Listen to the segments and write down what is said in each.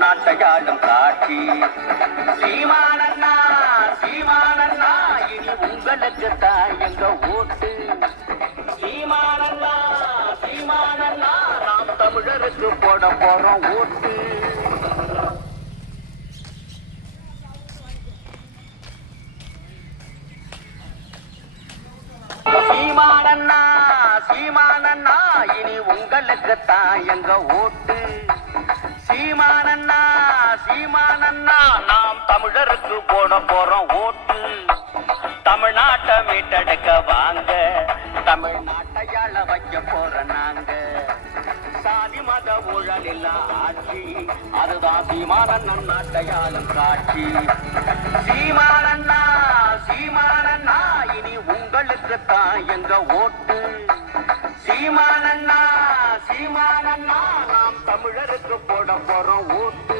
நாட்டையாளும் காட்சி சீமானண்ணா சீமானண்ணா இனி உங்களுக்கு தான் எங்க ஓட்டு சீமானண்ணா சீமானண்ணா நாம் தமிழருக்கு போட போறோம் ஓட்டு. சீமானண்ணா சீமானண்ணா இனி உங்களுக்கு தான் எங்க ஓட்டு சீமானண்ணா சீமானண்ணா நாம் தமிழருக்கு போட போறோம் ஓட்டு. தமிழ்நாட்டை மீட்டெடுக்க வாங்க தமிழ்நாட்டையாள வைக்க போற நாங்க சாதி மத ஊழல் இல்ல ஆட்சி அதுதான் சீமானண்ணன் நாட்டையாளும் காட்சி. சீமானண்ணா சீமானண்ணா இனி உங்களுக்கு தான் எங்க ஓட்டு சீமானண்ணா சீமானண்ணா நாம் தமிழருக்கு போட போறோம் ஓட்டு.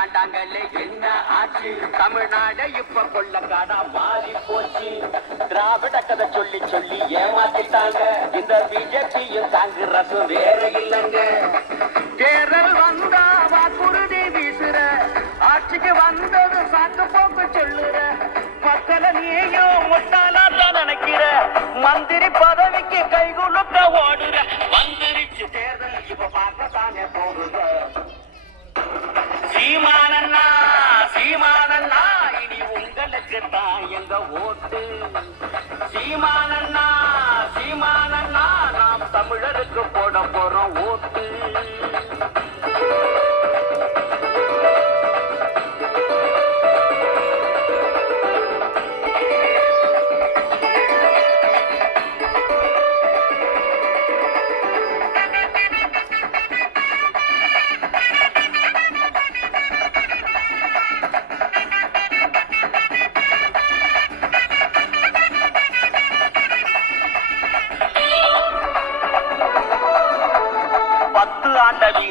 ஆண்டாங்களே என்ன ஆச்சு தமிழ்நாடு இப்ப கொள்ளக்காடா மாறி போச்சு. திராவிட கதை சொல்லி சொல்லி ஏமாத்திட்டாங்க இந்த பிஜேபியும் காங்கிரஸும் வேற இல்லைங்க. தேர்தல் வந்தா வாக்குறுதி வீசுற ஆட்சிக்கு வந்தது சாக்கு போக்கு சொல்லுற மக்களை நீயும் முட்டாளாத்தான் நினைக்கிற மந்திரி பதவிக்கு கைகுலுக்க ஓடுற வந்துருச்சு தேர்தல் இப்ப பார்க்கத்தானே போகுது. சீமானண்ணா சீமானண்ணா இனி உங்களுக்கு தான் எங்க ஓட்டு சீமானண்ணா சீமானண்ணா நாம் தமிழருக்கு போட போறோம் ஓட்டு.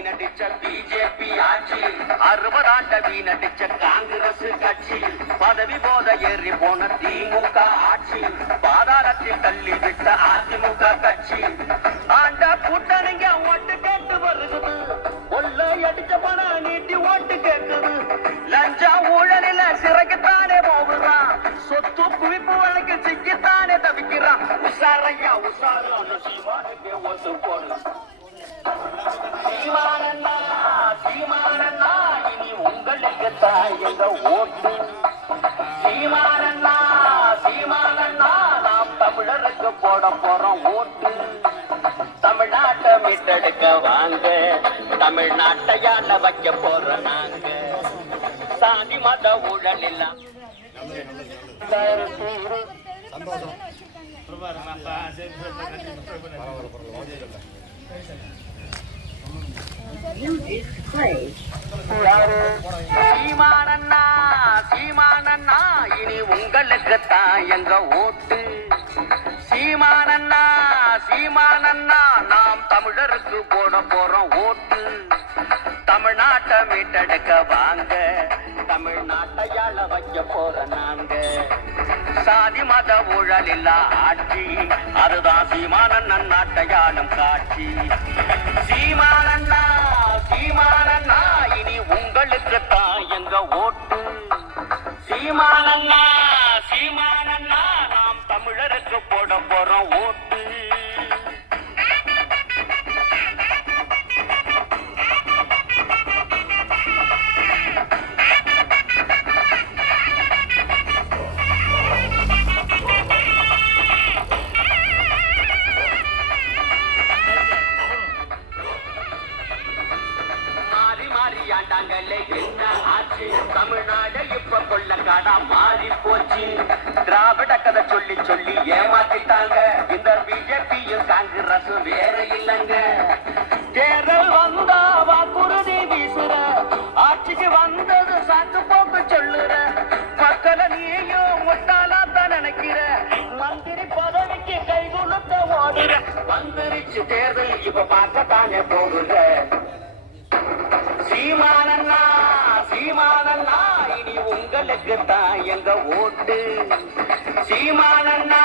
நடிச்ச பிஜேபி ஆட்சி 60 ஆண்டு நடிச்ச காங்கிரஸ் கட்சி பதவி போத ஏறி போன திமுக ஆட்சி பாதாளத்தில் தள்ளி விட்ட அதிமுக கட்சி ஆண்ட கூட்டணிங்க ஓட்டு கேட்டு வருகுது கொள்ளை அடிச்ச பணம் நீட்டி ஓட்டு கேட்குது லஞ்சா ஊழலில சிறைக்குத்தானே போகுறான் சொத்து குவிப்பு வழக்கு சிக்கித்தானே தவிக்கிறான் உசாரையா உசாரு சீமானுக்கு ஓட்டு போடு. சீமானண்ணா சீமானண்ணா இனி உங்களுக்கு தான் எங்க ஓட்டு சீமானண்ணா சீமானண்ணா நாம் தமிழருக்கு போட போறோம் ஓட்டு. தமிழ்நாட்டை மீட்டெடுக்க வாங்க தமிழ்நாட்டையால வைக்க போற நாங்க சாதி மத ஊழல் இல்ல சீமானண்ணா சீமானண்ணா இனி உங்களுக்கு தான் எங்க ஓட்டு சீமானண்ணா சீமானண்ணா நாம் தமிழருக்கு போட போறோம் ஓட்டு. தமிழ்நாட்டை மீட்டெடுக்க வாங்க தமிழ்நாட்டையாள வைக்க போற நாங்க சாதி மத ஊழல் இல்ல ஆட்சி அதுதான் சீமானண்ணன் நாட்டையாளும் காட்சி. சீமானண்ணா சீமானண்ணா இனி உங்களுக்கு தான் எங்க ஓட்டு சீமானண்ணா சீமானண்ணா நாம் தமிழருக்கு போட போறோம் ஓட்டு. ஆண்டாங்களே என்ன ஆச்சு தமிழ்நாடு இப்ப கொள்ளக்காடா மாறி போச்சு. திராவிட கதை சொல்லி சொல்லி ஏமாத்திட்டாங்க இந்த பிஜேபியும் காங்கிரஸும் வேற இல்லைங்க. தேர்தல் வந்தா வாக்குறுதி வீசுற ஆட்சி உள்ளாட்சி தேர்தல் இப்ப பார்க்கத்தானே போகுங்க. சீமானண்ணா சீமானண்ணா இனி உங்களுக்கு தான் எங்க ஓட்டு. சீமானண்ணா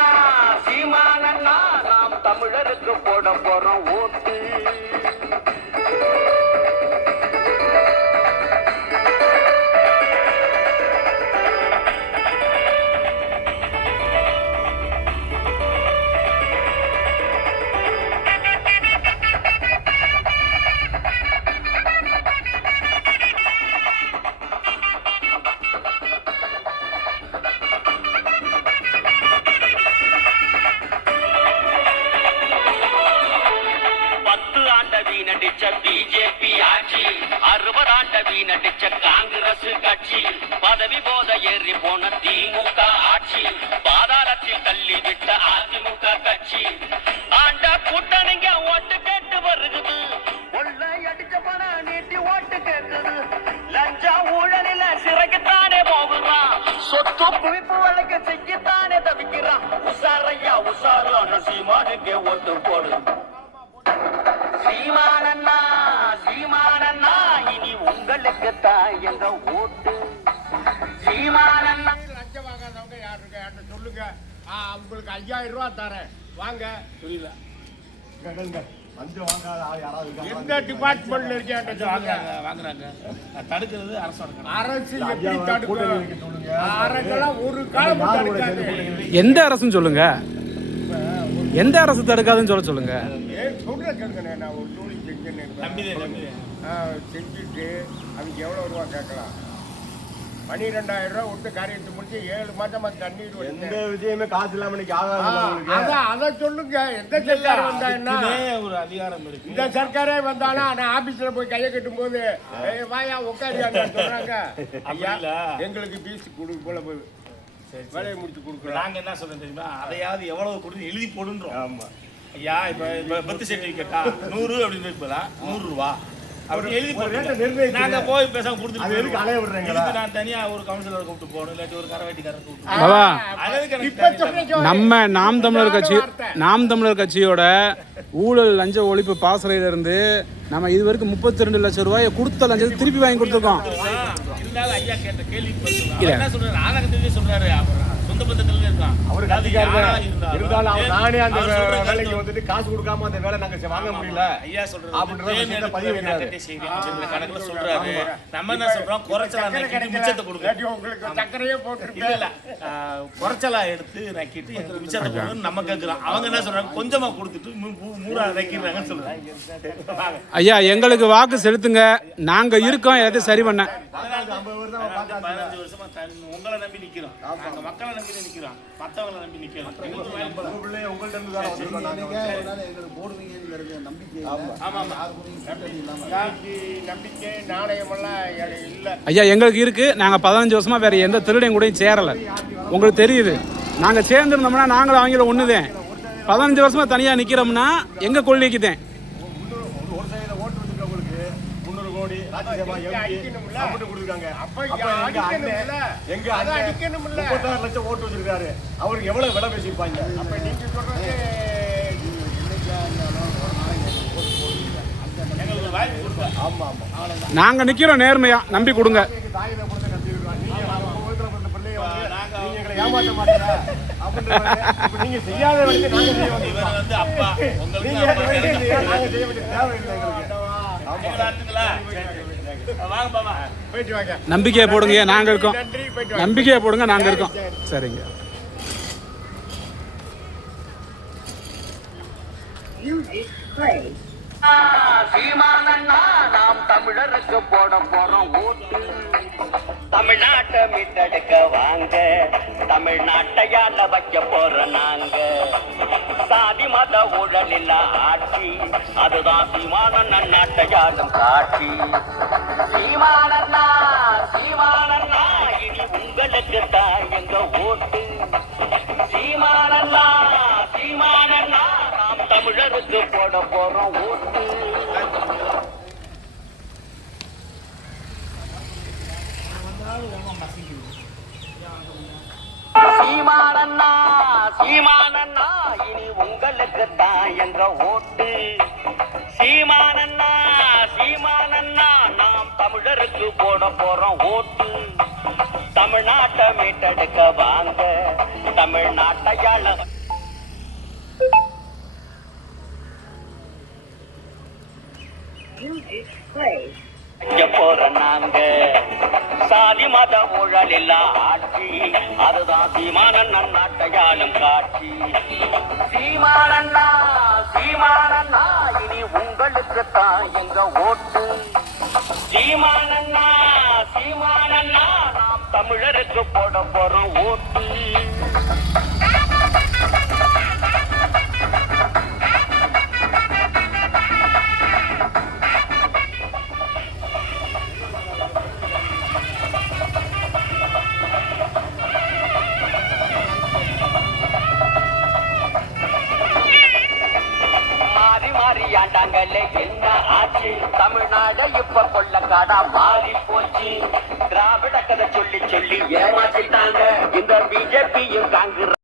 சீமானண்ணா நாம் தமிழருக்கு போட போறோம் ஓட்டு. நடிச்ச பிஜேபி ஆட்சி 60 ஆண்ட வீணடிச்ச காங்கிரஸ் கட்சி பதவி போத ஏறி போன திமுக ஆட்சி பாதாளத்தில் தள்ளி விட்ட அதிமுக கட்சி ஆண்ட கூட்டணிங்க ஓட்டு கேட்டு வருகுது. கொள்ளை அடிச்ச பணம் நீட்டி ஓட்டு கேட்குது. லஞ்சா ஊழலில சிறைக்குத்தானே போகுறான். சொத்து குவிப்பு வழக்கு செய்யத்தானே தவிக்கிறான். உசாரையா உசாரு ஆன சீமானுக்கே ஓட்டு போடு. சீமானண்ணா சீமானண்ணா இனி உங்களுக்கு தான் எங்க ஓட்டு. சீமானண்ணா லஞ்சம் வாங்காதவங்க யார் இருக்க சொல்லுங்க. உங்களுக்கு 5000 ரூபா தரேன் வாங்க. புரியல எந்த டிபார்ட்மெண்ட்ல இருக்கேன் வாங்குறாங்க. தடுக்கிறது அரசு எப்படி தடுக்கும்? அரசெல்லாம் ஒரு காலம் தடுக்காது. எந்த அரசுன்னு சொல்லுங்க. எந்த அரசு தடுக்காதுன்னு சொல்லுங்க. சொல்ற கேளுங்க. நான் ஒரு தொழில் செஞ்சேன்னு செஞ்சுட்டு அதுக்கு எவ்வளோ ரூபா கேட்கலாம்? 12,000 ரூபா விட்டு காரியத்தை முடிச்சு 7 மாதமா தண்ணீர் எந்த விஷயமே காசு இல்லாம அதை சொல்லுங்க. எந்த சர்க்கார் வந்தாங்கன்னா ஒரு அதிகாரம் இருக்கு. இந்த சர்க்காரே வந்தாலும் நான் ஆபீஸ்ல போய் கையை கட்டும் போது வாயா உட்காரியா சொல்றாங்க. ஐயா எங்களுக்கு பீஸ் கொடு போல போய் வேலையை முடிச்சு கொடுக்குறோம். நாங்க என்ன சொல்றோம் தெரியுமா? அதையாவது எவ்வளவு கொடுத்து எழுதி போடுன்றோம். ஆமா ஐயா, இப்ப பர்த் சர்டிபிகேட்டா 100 அப்படின்னு இருப்பதா 100 ரூபா அப்படி எழுதி போட்டு நாங்க போய் பேசாம கொடுத்துட்டு நான் தனியா ஒரு கவுன்சிலரை கூப்பிட்டு போகணும், இல்லாட்டி ஒரு கரவேட்டிக்காரர் கூப்பிட்டு. நம்ம நாம் தமிழர் கட்சியோட ஊழல் லஞ்ச ஒழிப்பு பாசறையில இருந்து நம்ம இதுவரைக்கும் 32 லட்சம் ரூபாயை கொடுத்த லஞ்சத்தை திருப்பி வாங்கி கொடுத்துருக்கோம். இருந்தாலும் ஐயா கேட்ட கேள்வி என்ன சொல்றாரு? ஆனகத்திலே சொல்றாரு. சொந்த பந்தத்துல இருக்கான் அவருக்கு அதிகாரம் இருந்தாலும் நானே அந்த வேலைக்கு வந்துட்டு காசு கொடுக்காம அந்த வேலை நாங்க வாங்க முடியல ஐயா சொல்றாரு. பதிவு கணக்குல சொல்றாரு. நம்ம என்ன சொல்றோம்? குறைச்சலா மிச்சத்தை கொடுங்க. உங்களுக்கு சக்கரையே போட்டு இல்ல குறைச்சலா எடுத்து நக்கிட்டு எங்களுக்கு மிச்சத்தை கொடுங்க நம்ம கேட்கிறோம். அவங்க என்ன சொல்றாங்க? கொஞ்சமா கொடுத்துட்டு மூணா நக்கிறாங்கன்னு சொல்றாங்க. ஐயா எங்களுக்கு வாக்கு செலுத்துங்க, நாங்க இருக்கோம் எல்லாத்தையும் சரி பண்ண. 15 வருஷமா உங்களை நம்பி நிக்கிறோம். நாங்க மக்களை நம்பி நிக்கிறோம், மத்தவங்களை நம்பி நிக்கிறோம். நம்பிக்கை நாணயம் எல்லாம் இல்ல. ஐயா எங்களுக்கு இருக்கு. நாங்க 15 வருஷமா வேற எந்த திருடையும் கூட சேரல. உங்களுக்கு தெரியுது. நாங்க சேர்ந்துருந்தோம்னா நாங்களும் அவங்கள ஒண்ணுதேன். 15 வருஷமா தனியா நிக்கிறோம்னா எங்க கொள்ளைக்குதேன். அவருக்கு எவ்வளவு விலை பேசிருப்பாங்க. நாங்க நிக்கிறோம் நேர்மையா, நம்பி கொடுங்க. ஏமாற்ற மாட்டீங்களா? நீங்க செய்யாத வந்து அப்பா நம்பிக்கையை போடுங்க, நாங்க இருக்கோம். நம்பிக்கையை போடுங்க, நாங்க இருக்கோம். சரிங்க. சீமானண்ணா நாம் தமிழருக்கு போட போறோம் ஓட்டு. தமிழ்நாட்டை மீட்டெடுக்க வாங்க, தமிழ்நாட்டையால வைக்க போற நாங்க. சாதி மத ஊழலில் ஆட்சி, அதுதான் சீமானண்ணன் நாட்டையாலும் காட்சி. சீமானண்ணா சீமானண்ணா இனி உங்களுக்கு தான் எங்க ஓட்டு. சீமானண்ணா சீமானண்ணா நாம் தமிழருக்கு போட போறோம் ஓட்டு. சீமானண்ணா சீமானண்ணா இனி உங்கள் உங்களுக்கு தான் எங்க ஓட்டு. சீமானண்ணா சீமானண்ணா நாம் தமிழருக்கு போட போறோம் ஓட்டு. தமிழ்நாட்டை மீட்டெடுக்க வாங்க தமிழ்நாட்டையாள போற நாங்க சாதி மத ஊழல் இல்ல ஆட்சி. அதுதான் சீமானண்ணன் நாட்டையாளும் காட்சி. சீமானண்ணா சீமானண்ணா இனி உங்களுக்கு தான் எங்க ஓட்டு. சீமானண்ணா சீமானண்ணா நாம் தமிழருக்கு போட போறோம் ஓட்டு. ஆண்டாங்கல்ல என்ன ஆச்சு? தமிழ்நாடு இப்ப கொள்ளக்காடா மாறி போச்சு. திராவிட கதை சொல்லி சொல்லி ஏமாத்திட்டாங்க இந்த பிஜேபியும் காங்கிரஸ்.